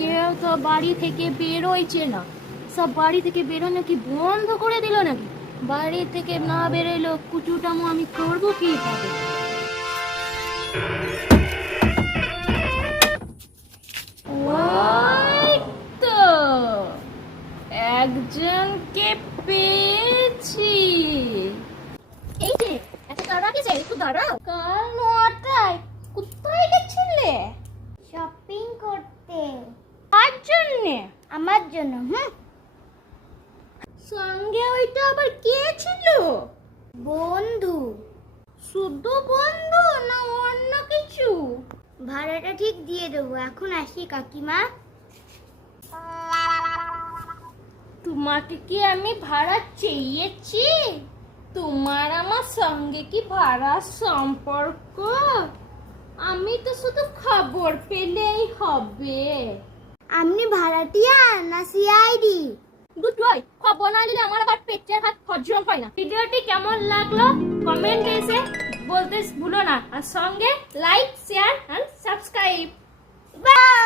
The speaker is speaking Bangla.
কেউ তো বাড়ি থেকে বেরোইছে না, সব বাড়ি থেকে বেরোনো কি বন্ধ করে দিল নাকি? বাড়ি থেকে না বেরোইলো কুচুটামো আমি করবো কিভাবে? ওই তো একজনকে পেয়েছি। এই যে এত তাড়া কিসে? একটু দাঁড়াও। কাল 9টায় কোথায় গেছিলে? শপিং করতে। কার জন্যে? আমার জন্য। সঙ্গে ওইটা আবার কে ছিল? বন্ধু। শুধু বন্ধু না অন্য কিছু? ভাড়াটা ঠিক দিয়ে দেবো, এখন আসি কাকিমা। তোমাকে কি আমি ভাড়া চেয়েছি? তোমার আমার সঙ্গে কি ভাড়ার সম্পর্ক? আমি তো শুধু খবর পেলেই হবে। আপনি ভাড়াটিয়া না সিআইডি? দুটোই। খবর না দিলে আমার আবার পেটের হাত হজম হয় না। ভিডিওটি কেমন লাগলো কমেন্টে এসে বলতে ভুলো না, আর সঙ্গে like share and subscribe. By.